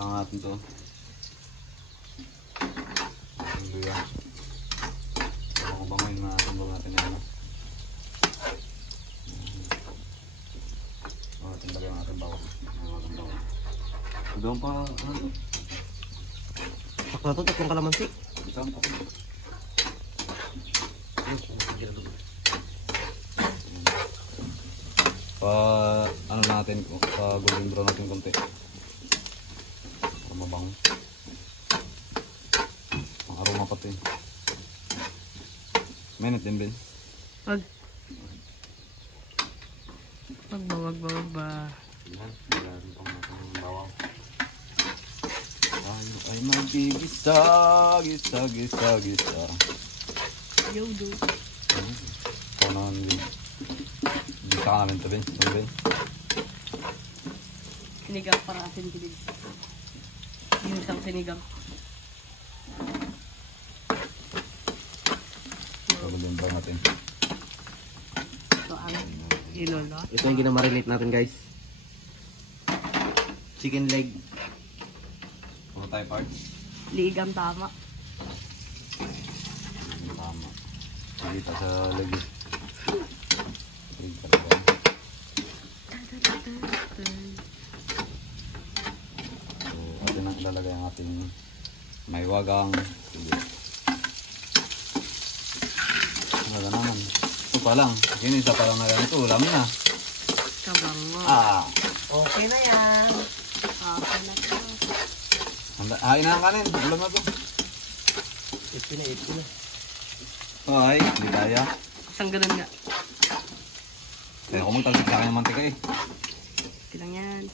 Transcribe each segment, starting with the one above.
lang natin to. Ang luya. Bango-bangoyin natin yan. Lagyan natin bawang. Doon pa, ano? Sakto to, tatlong kalamansi. Isang pa. Ano natin, pa golden brown natin konti. Para mabango. Ang aroma pati. Minute din, Ben. Wag ba. Yan, nilagyan pang natin ng bawang. Tayo ay magigisa, gisa. Yodo. Ikaw naman, Ben. Gisa ka namin ito, Ben. Ano, Ben? Sinigang para asin kilig. Yung isang sinigang. Golden brown natin. Ito ang ilolo. Ito yung ginamarinate natin guys. Chicken leg. Ano tayo parts? Ligang tama. Tama. Nakita sa lagi. Rig talaga. So, atin ang ilalagay ang ating may wagang. Sige. Wala naman. Ito pa lang. Kinisa pa lang na ganito. Ulam na. Kabango. Okay na yan. Okay na to. Hain na ang kanin. Ulam na to. Ito na. Ay, hindi kaya. Isang ganun nga. Kaya kung magtalsik na kayo ng mantika eh. Okay lang yan.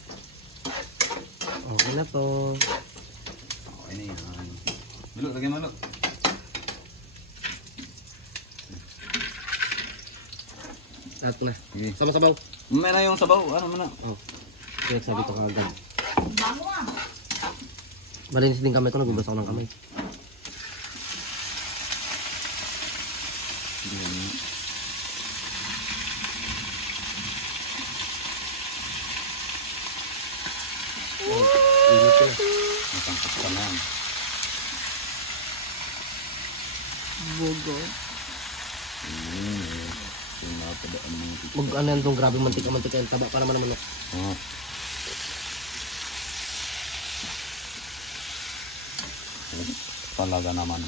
Okay na to. Okay na yan. Bilo, lagyan mo, Bilo. Lahat na. Sige. Sama sabaw. Mamaya na yung sabaw. Ano mo na? Oh. Kaya sabi ko kagad. Malinis din kamay ko, nagbubasa ko ng kamay. Init na. Matangkap ka na yan. Bugo. Pinapadaan mo yung Mag ano yan itong grabe mantika yung taba pa naman ng manok. Oo. Talaga naman.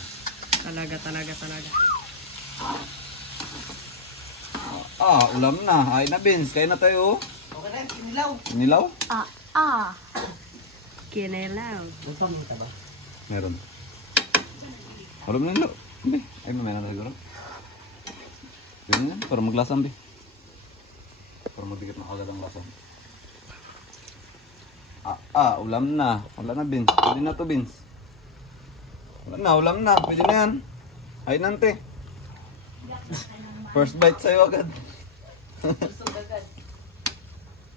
Talaga. Ulam na. Ay na, Vince. Kain na tayo. Okay na, inilaw. Nilaw? Kinelaw. Ito ang taba. Meron. Ulam na nilaw. Be, ay mamaya na siguro. Yun yan, para maglasam, Be. Para magdikit na agad ang lasam. Ulam na. Wala na, Vince. Pwede na to, Vince. Ulam na. Pwede na yan. Ay, nante. First bite sa'yo agad.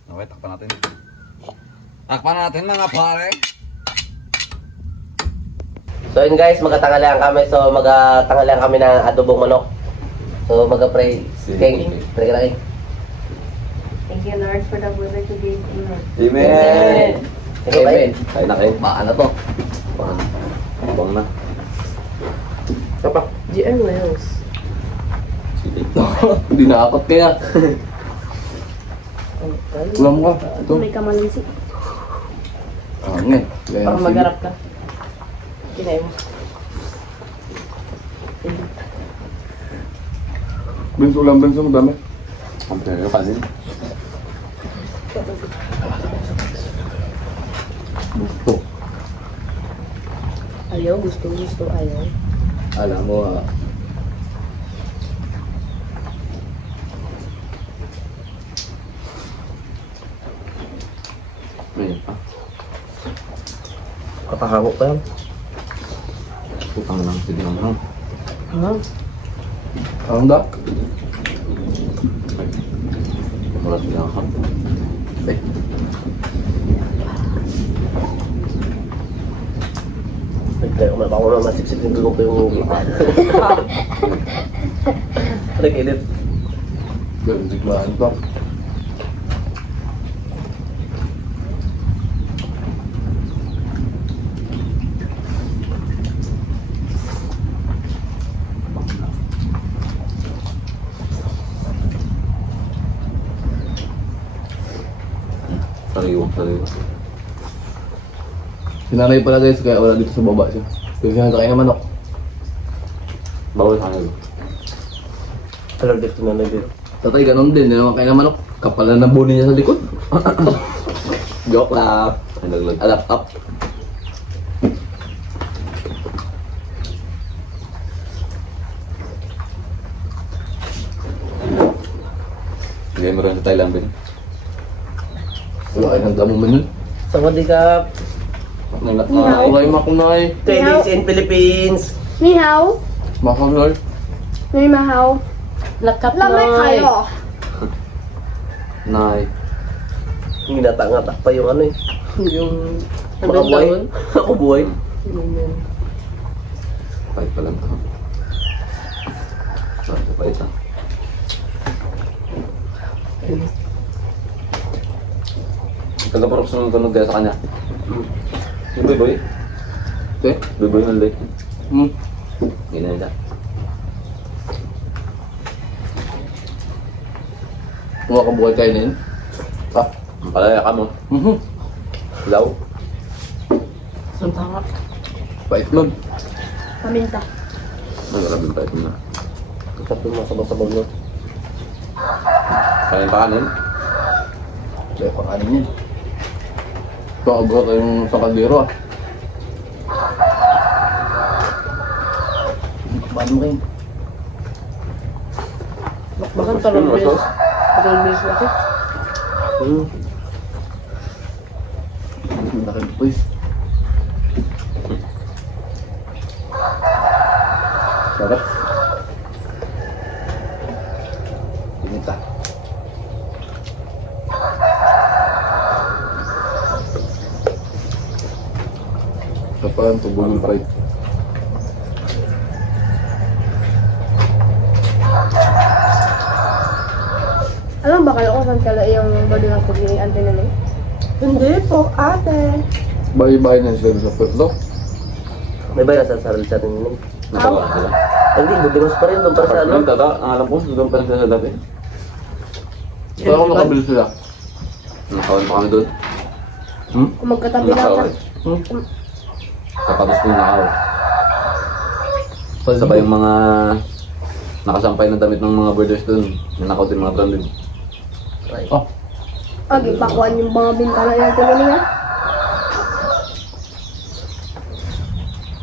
Okay, takpan natin. Takpan natin mga pare. So yun guys, magkatanghalian kami. So magkatanghalian kami ng adobong manok. So mag-pray. King, pray ka na King. Thank you Lord for the weather today. Amen. Amen. Amen. Kain na kayo. Baka na to. Bang na. Apa? GR Wells. Hindi nakakot kaya. Ulam ka. Ito. May kamalansi. Angin. Para magharap ka. Kinain mo. Benso ulam, benso madami. Hampir ka pa din. Gusto. Ayaw, gusto, ayaw. Alam mo Ayan pa. Katahawak pa yan. Putang lang. Sige lang. Ano? Ang da? Wala silang hap. Okay. Kaya umay ako naman siksik yung tulog ko yung ipan. Nag-edit. Ganun digmaan pa. Sariwa. Sinanay pala guys, kaya wala dito sa baba siya. Pero siya nagkakain ng manok. Bawal sa kanila. Allergic to nanay dito. Tatay, ganun din. Hindi naman kain ng manok. Kapal na ng buni niya sa likod. Joke lang. Ay, naglag. Alap up. Hindi mo rin sa Thailand din. Wala kayo ng damo man yun. Sawadee-kap. Kulay makunay. 3 days in Philippines. 你好， Makunay. 你们好， Lakap 那没开哦。 Nay. Ginata-ngata pa yung ano eh. Yung Makabuhay. Makabuhay. Pahit pa lang to. Pahit ah. Kagaparok sa nung tunog kaya sa kanya. Yung boy. Okay? Boy ng lake. Ganyan siya. Mga kabuhay kain na yun. Ah. Ang palaya ka mo. Law. Ang tanga. Pait nun. Paminta. Maraming pahit na. Sabi mo sabag-sabag no. Kain pa kanin. Kaya pakanin yan. Pakabuha kayong sa kaldero ah. Paano kayo? Bakit parang Ano, bis? sauce? Parang bis laki. Malaki na boys. Sarap. Pinita. Kapan tubulol fried. Alam ba kayo kung saan kala yung badulang ko yung ante na Hindi po, ate. Bahay-bahay na sila sa Puerto. May bayra sa sarili sa atin yun. Natawa sila. Hindi, budimas pa rin doon para sa ano. Ang tata, ang alam ko, doon pa rin sila sa dati. Kaya ako nakabili sila. Nakawan pa kami doon. Kung magkatabi lang Nakawan. ka. Sapatos ko yung nakawan. Sabay yung mga nakasampay ng damit ng mga brothers doon. Nanakaw din mga branded. Oh, Agi, pakuan yung mga bintana yung ante na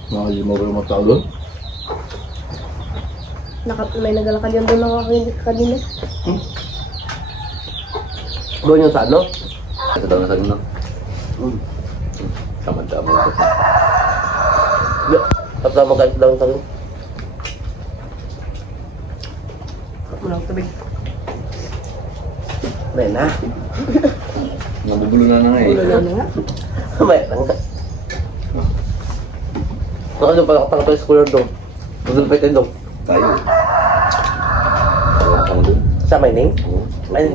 mga lima ba yung mga tao doon? May nagalakad yun doon ng kanina. Doon yung sa ano? Ito daw na sa gino. Sama-sama ito. Tapos mo guys lang sa akin. Walang tubig. May na. Nabubulo na nga eh. Ulo na nga. May lang ka. Baka doon pala katang toy square doon. Doon pa ito doon. Tayo. Wala ka mo doon. Sa may name? Oo. Ay.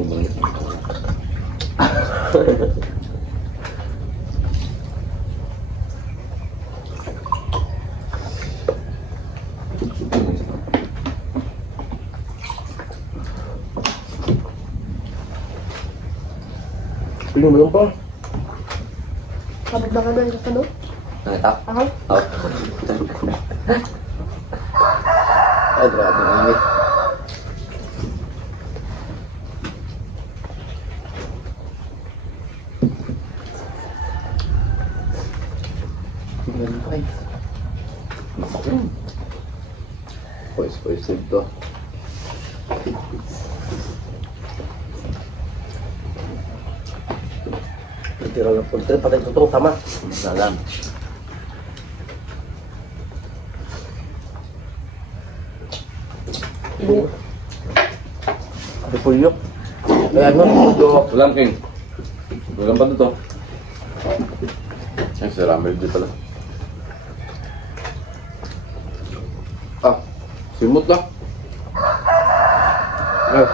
Piling mo lang pa. Kapag baka doon sa kano. Nakita? Ako. Oh. Ay, grabe na init. Tingnan pa eh. Poise to. Tira lang po. Tira patay tutong sama. Dalam. Ada puyok. Eh ano? Ulam, King. Ulam pa to. Ay, si Ramel dito pala. Ah, simot na. Ay,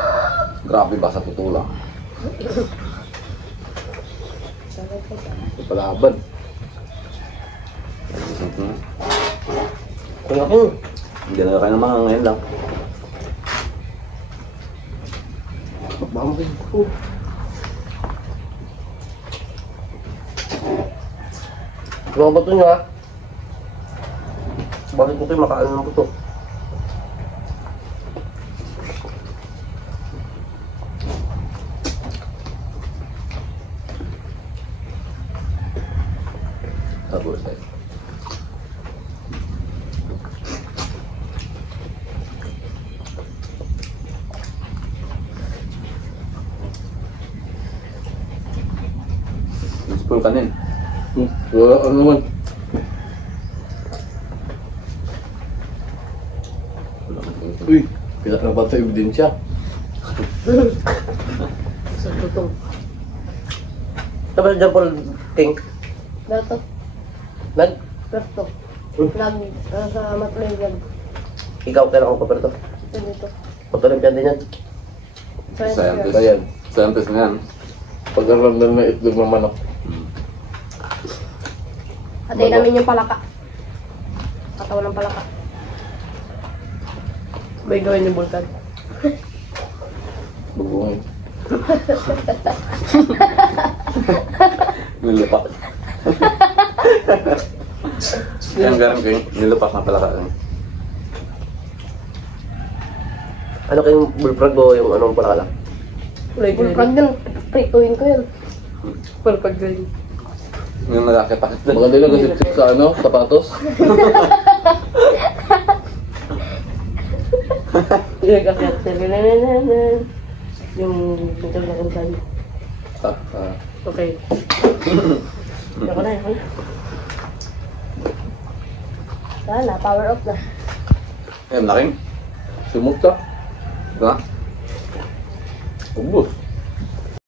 Grabe ba sa tutula? palaban. Kung ako. Hindi na kayo ng mga ngayon lang. Bakbang kayo. Mga bato niya. Bakit ko ito makaano ng buto? Tapos ay. Spoil kanin. Wala ano naman. Uy, pila na ba ito ebidensya? Sa tutong. Tapos dyan po, King. Berto. Nag, Berto. Sa Matulay yan. ikaw kailangan ko pa ito. Ito dito. Pag-Olympian din yan. Scientist. Ayan. Scientist na yan. Pag-aramdam na itlog ng manok. Atay namin yung palaka. Katawan ng palaka. May gawin ni Bulkan. Bugungin. Nilupak. Yan garam kayo. Nilupak na pala ka. Ano kayong bullfrog o yung anong palakala? Kulay green. Bullfrog din. Prituin ko yun. Purple green. Yung nagkakipakit din. Maganda lang kasi sa ano, sapatos. Yung kakit. Yung pintor na kansan. Okay. Ako na, ako na. Sana, power off na. Yan, laking. Sumok ka. Diba? Ubus.